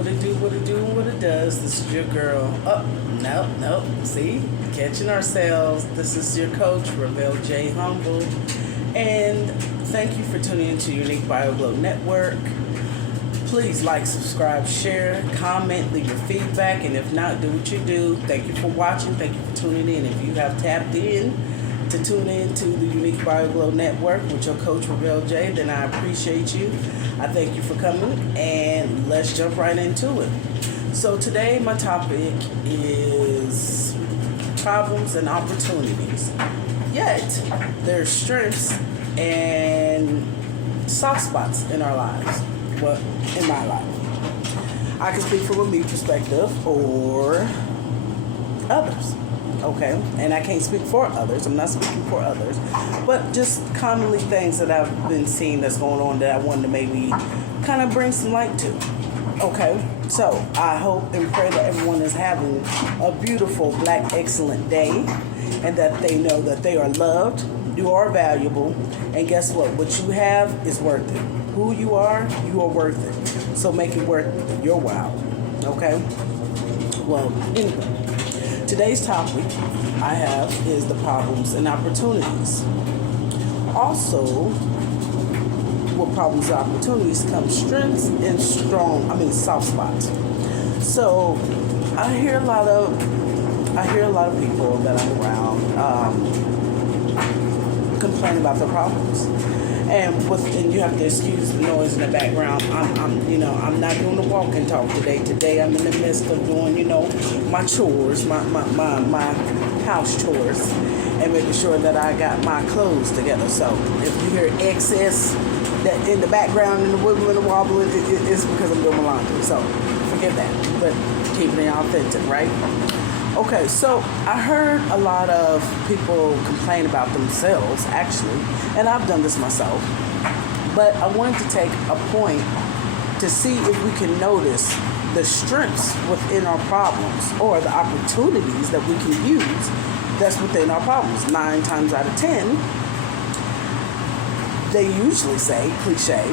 What it do, what it do, and what it does. This is your girl. Oh, nope. See? Catching ourselves. This is your coach, Ravel J. Humble. And thank you for tuning into Unique BioGlow Network. Please like, subscribe, share, comment, leave your feedback. And if not, do what you do. Thank you for watching. Thank you for tuning in. If you have tapped in to tune in to the Unique BioGlow Network with your coach, Ravel J, then I appreciate you. I thank you for coming, and let's jump right into it. So today my topic is problems and opportunities. Yet there's strengths and soft spots in our lives. Well, in my life. I can speak from a me perspective or others. Okay, and I can't speak for others. I'm not speaking for others, but just commonly things that I've been seeing that's going on that I wanted to maybe kind of bring some light to. Okay, so I hope and pray that everyone is having a beautiful, Black, excellent day, and that they know that they are loved, you are valuable, and guess what? What you have is worth it. Who you are worth it. So make it worth your while. Okay? Well, anyway. Today's topic I have is the problems and opportunities. Also, with problems and opportunities come strengths and soft spots. So I hear a lot of people that I'm around complain about their problems. And you have to excuse the noise in the background. I'm not doing the walk and talk today. Today I'm in the midst of doing, my chores, my house chores, and making sure that I got my clothes together. So if you hear excess that in the background and the wiggling and wobbling, it's because I'm doing my laundry. So forgive that, but keeping it authentic, right? Okay, so I heard a lot of people complain about themselves, actually, and I've done this myself. But I wanted to take a point to see if we can notice the strengths within our problems or the opportunities that we can use that's within our problems. 9 times out of 10, they usually say, cliche,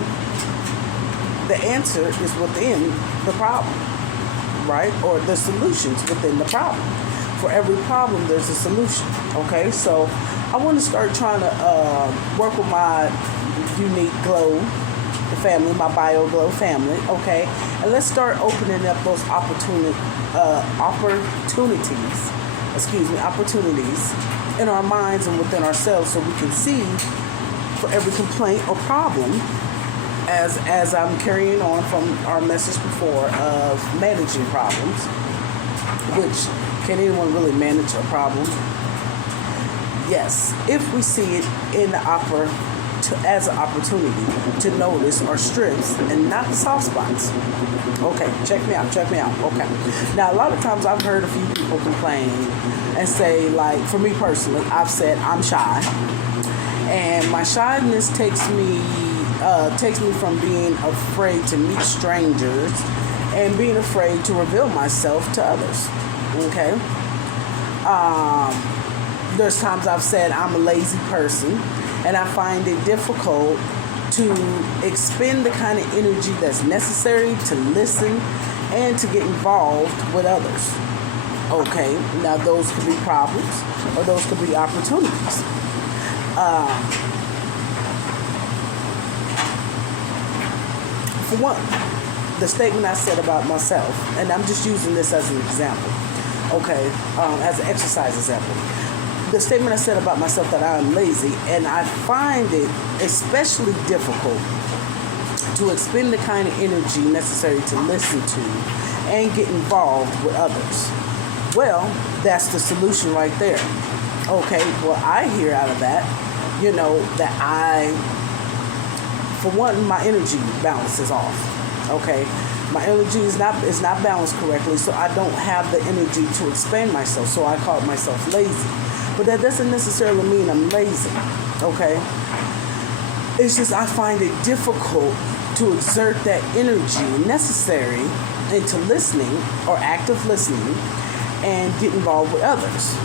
the answer is within the problem. Right? Or the solutions within the problem. For every problem, there's a solution. Okay? So I want to start trying to work with my unique glow, the family, my BioGlow family. Okay? And let's start opening up those opportunities in our minds and within ourselves so we can see for every complaint or problem as I'm carrying on from our message before of managing problems, which can anyone really manage a problem? Yes, if we see it in as an opportunity to notice our strengths and not the soft spots. Okay, check me out. Okay. Now, a lot of times I've heard a few people complain and say, like, for me personally, I've said I'm shy, and my shyness takes me from being afraid to meet strangers and being afraid to reveal myself to others. Okay? There's times I've said I'm a lazy person, and I find it difficult to expend the kind of energy that's necessary to listen and to get involved with others. Okay? Now, those could be problems, or those could be opportunities. For one, the statement I said about myself, and I'm just using this as an example, okay, as an exercise example. The statement I said about myself that I'm lazy, and I find it especially difficult to expend the kind of energy necessary to listen to and get involved with others. Well, that's the solution right there. Okay, well, I hear out of that, that for one, my energy balance is off. Okay, my energy is not balanced correctly, so I don't have the energy to expand myself. So I call myself lazy, but that doesn't necessarily mean I'm lazy. Okay, it's just I find it difficult to exert that energy necessary into listening or active listening and get involved with others.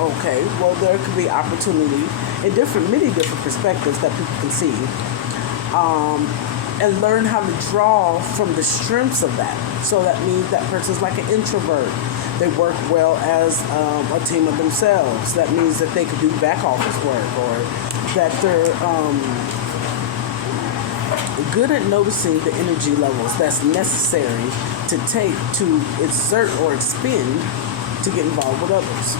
Okay, well, there could be opportunity in many different perspectives that people can see. and learn how to draw from the strengths of that. So that means that person's like an introvert. They work well as a team of themselves. That means that they could do back office work, or that they're good at noticing the energy levels that's necessary to take to exert or expend to get involved with others.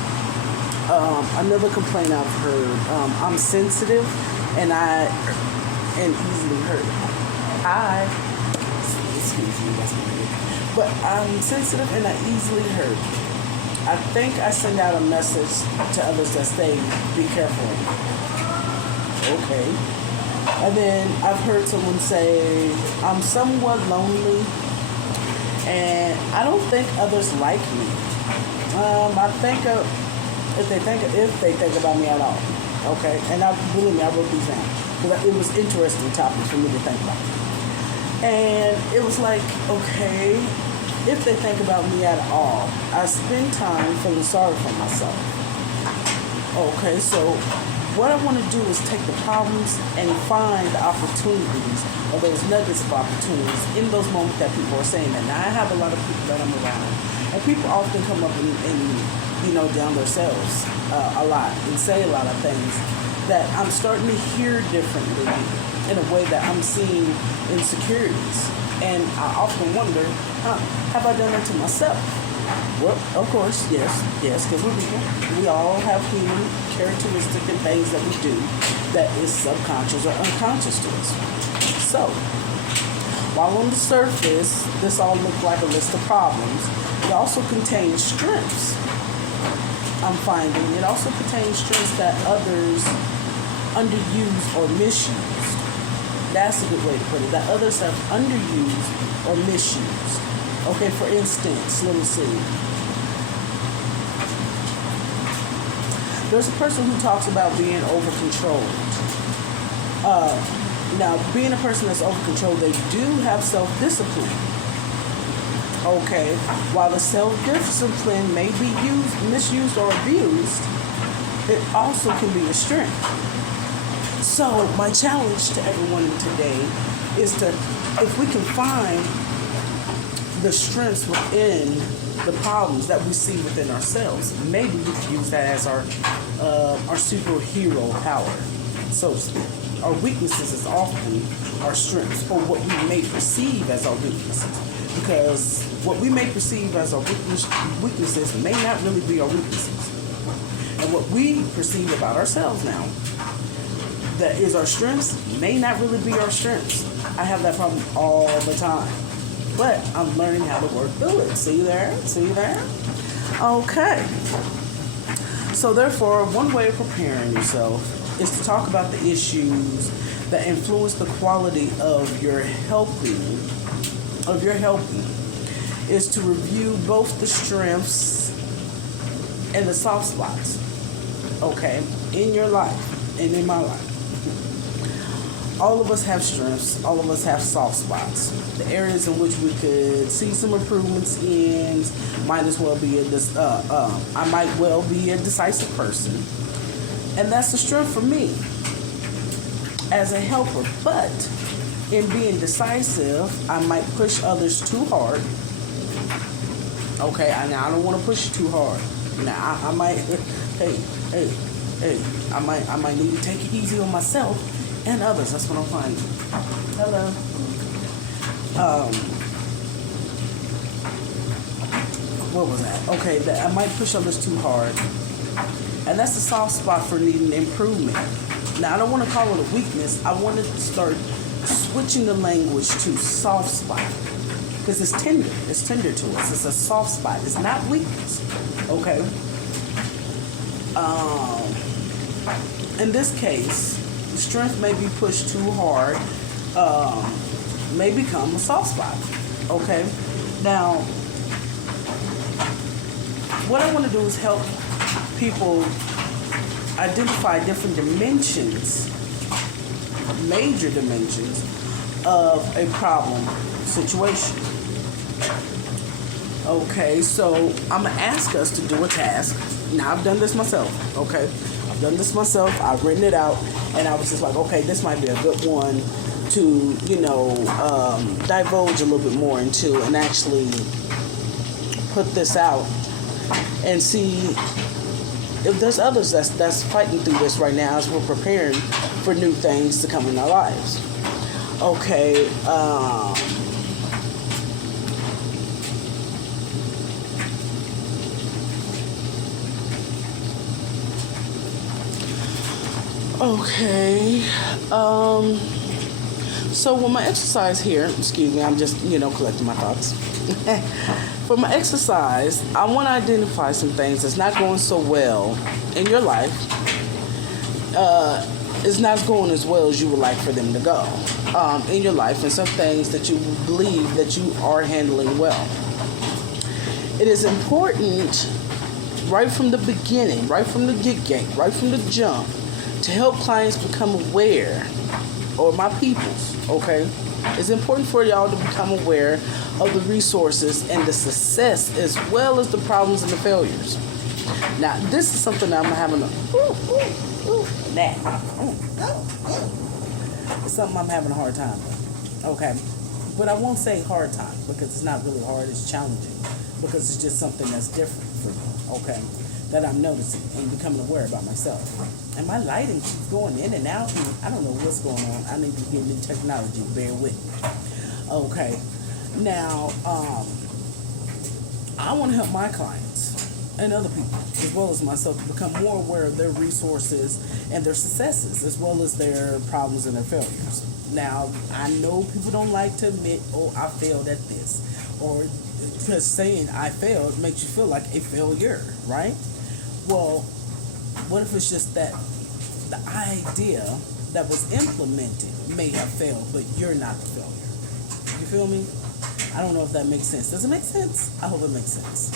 Another complaint I've heard: I'm sensitive and easily hurt. Excuse me, that's my name. But I'm sensitive and I easily hurt. I think I send out a message to others that say, be careful. Okay. And then I've heard someone say, I'm somewhat lonely and I don't think others like me. I think if they think about me at all. Okay. And believe me, I wrote these down because it was interesting topics for me to think about. And it was like, okay, if they think about me at all, I spend time feeling sorry for myself. Okay, so what I want to do is take the problems and find the opportunities, or those nuggets of opportunities in those moments that people are saying that. Now, I have a lot of people that I'm around, and people often come up and down themselves a lot and say a lot of things that I'm starting to hear differently in a way that I'm seeing insecurities. And I often wonder, have I done it to myself? Well, of course, yes, because we're people. We all have human characteristics and things that we do that is subconscious or unconscious to us. So, while on the surface, this all looks like a list of problems, it also contains strengths. I'm finding it also contains strengths that others underuse or misuse. That's a good way to put it. That others have underused or misused. Okay, for instance, let me see. There's a person who talks about being over-controlled. Now, being a person that's over-controlled, they do have self-discipline. Okay, while the self-discipline may be misused or abused, it also can be a strength. So my challenge to everyone today is to, if we can find the strengths within the problems that we see within ourselves, maybe we can use that as our superhero power, so to speak. Our weaknesses is often our strengths, or what we may perceive as our weaknesses. Because what we may perceive as our weaknesses may not really be our weaknesses. And what we perceive about ourselves now that is our strengths may not really be our strengths. I have that problem all the time. But I'm learning how to work through it. See there? Okay. So therefore, one way of preparing yourself is to talk about the issues that influence the quality of your helping, is to review both the strengths and the soft spots, okay, in your life and in my life. All of us have strengths. All of us have soft spots. The areas in which we could see some improvements in might as well be I might well be a decisive person, and that's a strength for me as a helper. But in being decisive, I might push others too hard. Okay, now I don't want to push too hard. Now I might, I might need to take it easy on myself and others. That's what I'm finding. Hello. What was that? Okay, I might push others too hard. And that's the soft spot for needing improvement. Now, I don't want to call it a weakness. I want to start switching the language to soft spot. Because it's tender. It's tender to us. It's a soft spot. It's not weakness. Okay? In this case, strength may be pushed too hard, may become a soft spot. Okay? Now, what I want to do is help people identify different dimensions, major dimensions of a problem situation. Okay, so I'm going to ask us to do a task. Now, I've done this myself, okay? I've written it out, and I was just like, okay, this might be a good one to, divulge a little bit more into and actually put this out and see if there's others that's fighting through this right now as we're preparing for new things to come in our lives. Okay. Okay. So with my exercise here, excuse me, I'm just, collecting my thoughts. For my exercise, I want to identify some things that's not going so well in your life. It's not going as well as you would like for them to go in your life, and some things that you believe that you are handling well. It is important right from the beginning, right from the get-go, right from the jump, to help clients become aware, or my peoples, okay? It's important for y'all to become aware of the resources and the success as well as the problems and the failures. Now, this is something that I'm having it's something I'm having a hard time with, okay? But I won't say hard time because it's not really hard, it's challenging because it's just something that's different for me, okay? That I'm noticing and becoming aware about myself. And my lighting keeps going in and out, and I don't know what's going on. I need to get new technology. Bear with me. Okay. Now, I want to help my clients and other people, as well as myself, to become more aware of their resources and their successes, as well as their problems and their failures. Now, I know people don't like to admit, oh, I failed at this, or because saying I failed makes you feel like a failure, right? Well, what if it's just that the idea that was implemented may have failed, but you're not the failure? You feel me? I don't know if that makes sense. Does it make sense? I hope it makes sense.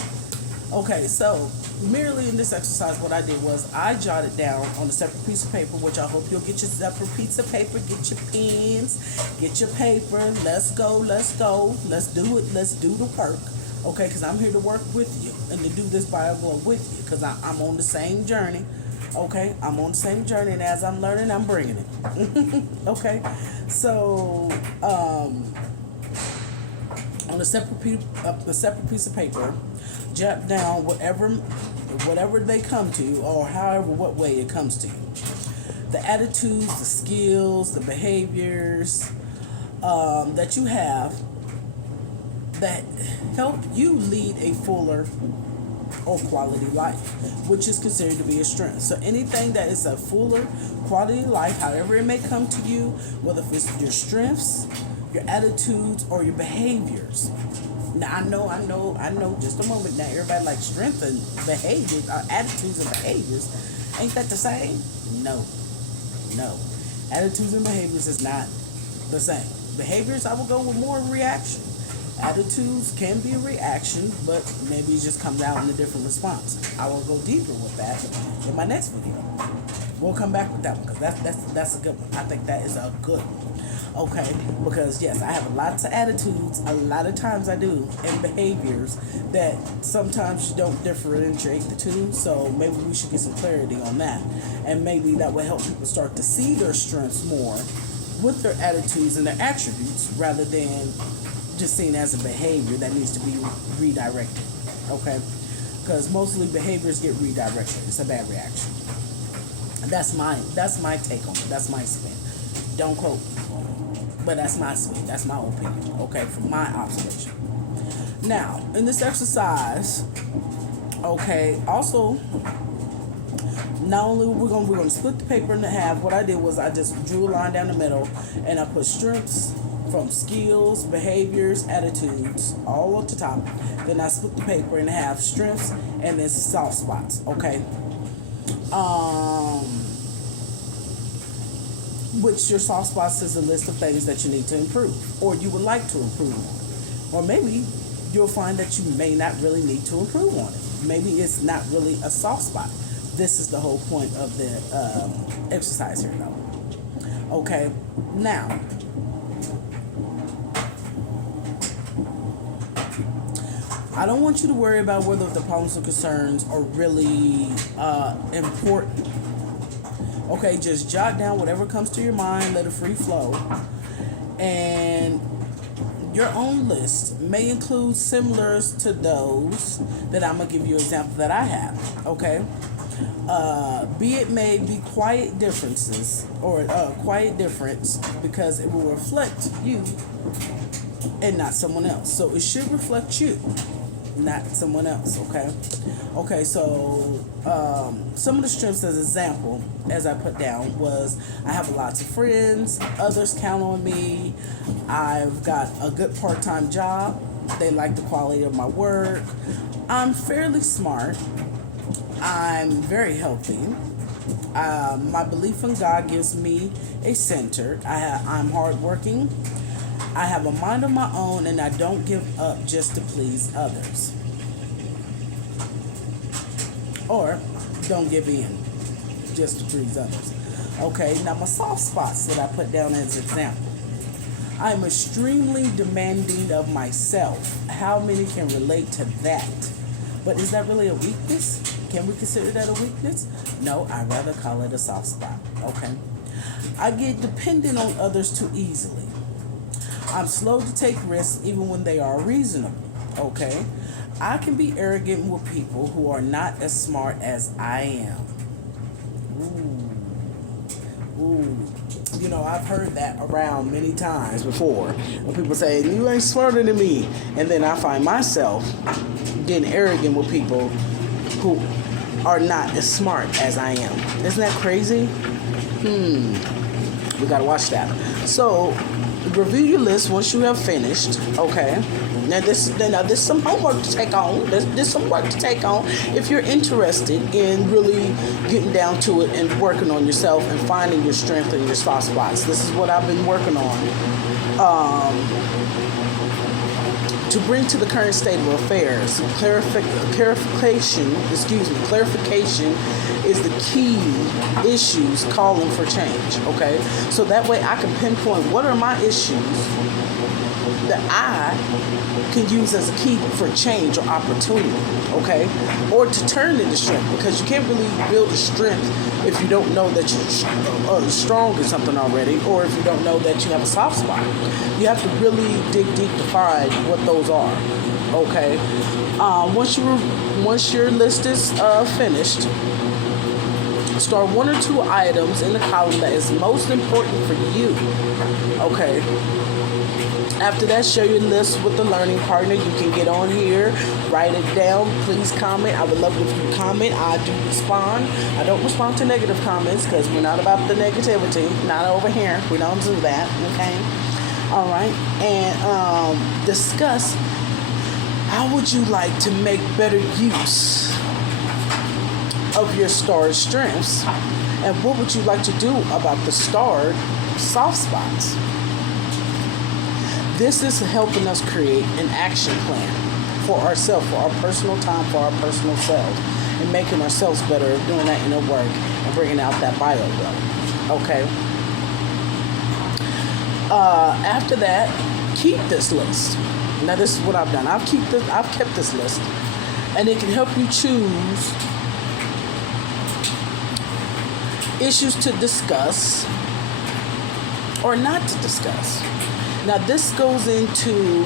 Okay, so merely in this exercise, what I did was I jotted down on a separate piece of paper, which I hope you'll get your separate piece of paper, get your pens, get your paper. Let's go, let's go. Let's do it. Let's do the work. Okay, because I'm here to work with you and to do this Bible with you because I'm on the same journey. Okay, I'm on the same journey, and as I'm learning, I'm bringing it. Okay, so on a separate piece of paper, jot down whatever they come to you, or what way it comes to you. The attitudes, the skills, the behaviors that you have that help you lead a fuller or quality life, which is considered to be a strength. So anything that is a fuller quality life, however it may come to you, whether it's your strengths, your attitudes, or your behaviors. Now, I know, just a moment now, everybody likes strength and behaviors, attitudes and behaviors. Ain't that the same? No. Attitudes and behaviors is not the same. Behaviors, I will go with more reaction. Attitudes can be a reaction, but maybe it just comes out in a different response. I will go deeper with that in my next video. We'll come back with that one because that's a good one. I think that is a good one. Okay, because yes, I have lots of attitudes, a lot of times I do, and behaviors that sometimes you don't differentiate the two, so maybe we should get some clarity on that, and maybe that will help people start to see their strengths more with their attitudes and their attributes rather than just seen as a behavior that needs to be redirected, okay? Because mostly behaviors get redirected. It's a bad reaction. And that's my take on it. That's my spin. Don't quote me. But that's my spin. That's my opinion, okay, from my observation. Now, in this exercise, okay, also, not only we're gonna split the paper in half. What I did was I just drew a line down the middle and I put strengths from skills, behaviors, attitudes, all at the top. Then I split the paper in half, strengths and then soft spots, okay? Which your soft spots is a list of things that you need to improve or you would like to improve on. Or maybe you'll find that you may not really need to improve on it. Maybe it's not really a soft spot. This is the whole point of the exercise here, though. Okay, now, I don't want you to worry about whether the problems or concerns are really important. Okay, just jot down whatever comes to your mind, let it free flow, And your own list may include similars to those that I'm gonna give you an example that I have. Okay, be it may be quiet differences or quiet difference because it will reflect you and not someone else. So it should reflect you, not someone else. Okay, so some of the strengths as example as I put down was I have lots of friends, others count on me, I've got a good part-time job, they like the quality of my work, I'm fairly smart, I'm very healthy, my belief in God gives me a center, I'm hardworking, I have a mind of my own, and I don't give up just to please others. Or don't give in just to please others. Okay, now my soft spots that I put down as example. I'm extremely demanding of myself. How many can relate to that? But is that really a weakness? Can we consider that a weakness? No, I'd rather call it a soft spot. Okay. I get dependent on others too easily. I'm slow to take risks even when they are reasonable. Okay. I can be arrogant with people who are not as smart as I am. Ooh. You know, I've heard that around many times before. When people say, you ain't smarter than me. And then I find myself getting arrogant with people who are not as smart as I am. Isn't that crazy? We gotta watch that. So, review your list once you have finished. Okay. Now there's some homework to take on. There's some work to take on if you're interested in really getting down to it and working on yourself and finding your strength and your soft spots. This is what I've been working on. To bring to the current state of affairs, clarification is the key issues calling for change, okay? So that way I can pinpoint what are my issues that I can use as a key for change or opportunity, okay? Or to turn into strength, because you can't really build a strength if you don't know that you're strong in something already, or if you don't know that you have a soft spot. You have to really dig deep to find what those are, okay? Once your list is finished, start one or two items in the column that is most important for you, okay? After that, share your list with the learning partner. You can get on here, write it down. Please comment. I would love it if you comment. I do respond. I don't respond to negative comments because we're not about the negativity. Not over here. We don't do that. Okay? All right. And discuss how would you like to make better use of your starred strengths, and what would you like to do about the starred soft spots. This is helping us create an action plan for ourselves, for our personal time, for our personal selves, and making ourselves better, doing that inner work, and bringing out that bio well. Okay? After that, keep this list. Now, this is what I've done. I've kept this list, and it can help you choose issues to discuss or not to discuss. Now, this goes into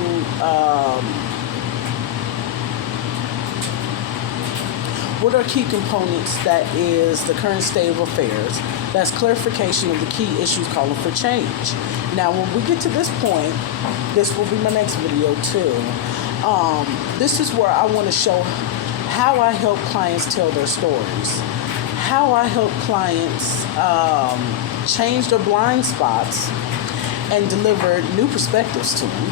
what are key components that is the current state of affairs. That's clarification of the key issues calling for change. Now, when we get to this point, this will be my next video too. This is where I want to show how I help clients tell their stories, how I help clients change their blind spots and deliver new perspectives to them.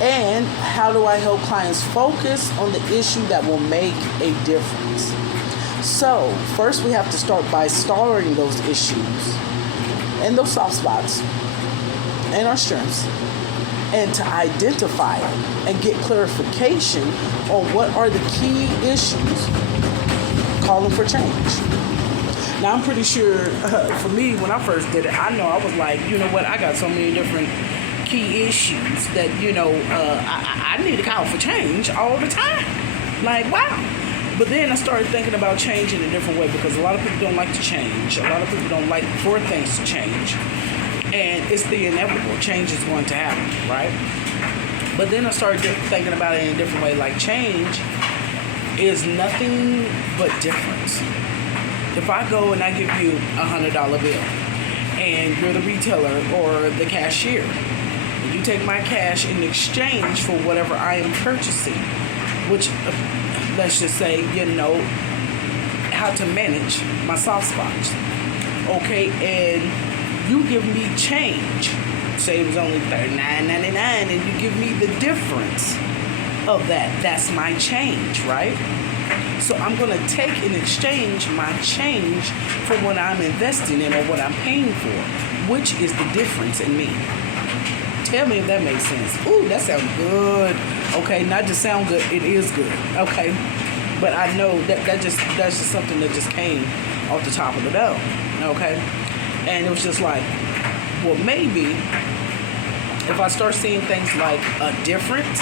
And how do I help clients focus on the issue that will make a difference? So, first we have to start by starring those issues and those soft spots and our strengths, and to identify them and get clarification on what are the key issues calling for change. Now, I'm pretty sure, for me, when I first did it, I know I was like, you know what, I got so many different key issues that, I need to call for change all the time. Like, wow. But then I started thinking about change in a different way, because a lot of people don't like to change. A lot of people don't like for things to change. And it's the inevitable. Change is going to happen, right? But then I started thinking about it in a different way. Like, change is nothing but difference. If I go and I give you $100 bill, and you're the retailer or the cashier, and you take my cash in exchange for whatever I am purchasing, which, let's just say, how to manage my soft spots. Okay, and you give me change. Say it was only $39.99, and you give me the difference of that. That's my change, right? So I'm going to take in exchange my change for what I'm investing in or what I'm paying for, which is the difference in me. Tell me if that makes sense. Ooh, that sounds good. Okay, not just sound good, it is good. Okay, but I know that's just something that just came off the top of the dome. Okay, and it was just like, well, maybe if I start seeing things like a difference,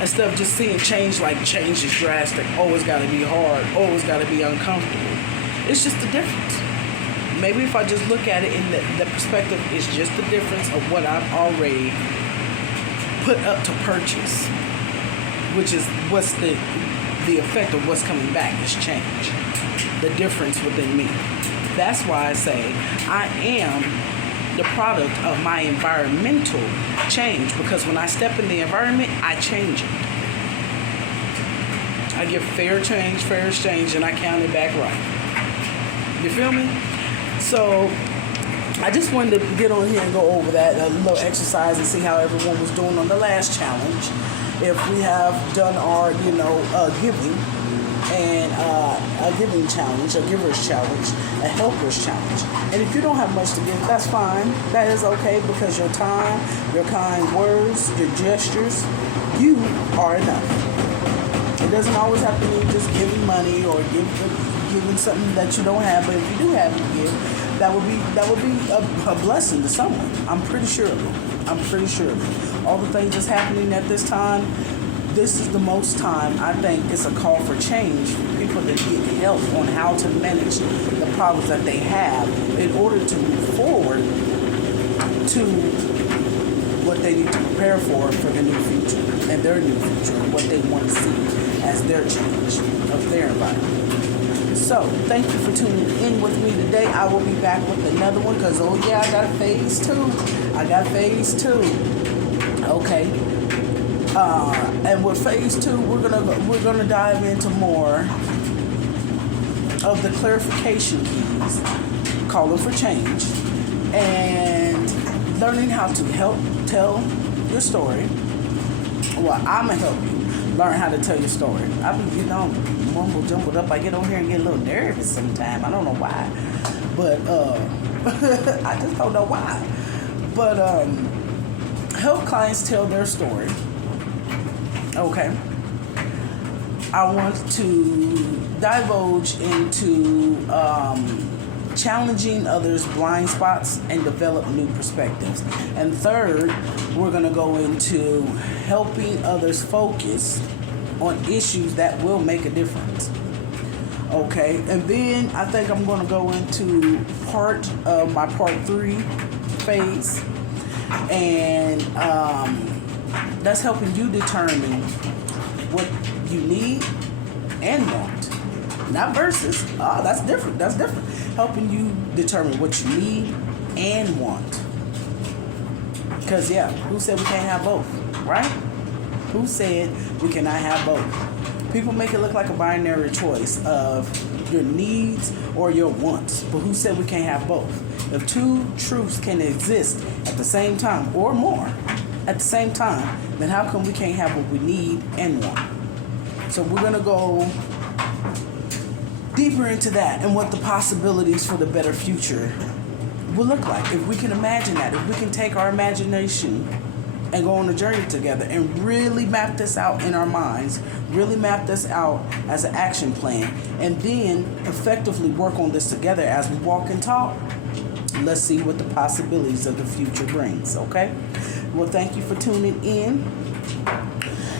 instead of just seeing change like change is drastic, oh, it's got to be hard, oh, it's got to be uncomfortable. It's just the difference. Maybe if I just look at it in the perspective, it's just the difference of what I've already put up to purchase, which is what's the effect of what's coming back is change. The difference within me. That's why I say I am the product of my environmental change, because when I step in the environment, I change it. I give fair exchange, and I count it back right. You feel me? So I just wanted to get on here and go over that, a little exercise, and see how everyone was doing on the last challenge. If we have done our, giving, and a giving challenge, a giver's challenge, a helper's challenge. And if you don't have much to give, that's fine. That is okay, because your time, your kind words, your gestures, you are enough. It doesn't always have to mean just giving money or giving something that you don't have, but if you do have to give, that would be a blessing to someone. I'm pretty sure of it. All the things that's happening at this time, this is the most time I think it's a call for change for people to get help on how to manage the problems that they have in order to move forward to what they need to prepare for the new future and their new future and what they want to see as their change of their environment. So, thank you for tuning in with me today. I will be back with another one because, I got phase 2. Okay. And with phase 2, we're gonna dive into more of the clarification keys, calling for change, and learning how to help tell your story. Well, I'm gonna help you learn how to tell your story. I've been getting all mumble jumbled up. I get on here and get a little nervous sometimes. I don't know why, but I just don't know why. But help clients tell their story. Okay. I want to divulge into challenging others' blind spots and develop new perspectives. And third, we're going to go into helping others focus on issues that will make a difference. Okay. And then I think I'm going to go into my part 3 phase. And that's helping you determine what you need and want. Not versus. That's different. Helping you determine what you need and want. Because, who said we can't have both? Right? Who said we cannot have both? People make it look like a binary choice of your needs or your wants. But who said we can't have both? If two truths can exist at the same time or more at the same time, then how come we can't have what we need and want? So we're going to go deeper into that and what the possibilities for the better future will look like. If we can imagine that, if we can take our imagination and go on a journey together and really map this out in our minds, really map this out as an action plan, and then effectively work on this together as we walk and talk, let's see what the possibilities of the future brings, okay? Well, thank you for tuning in.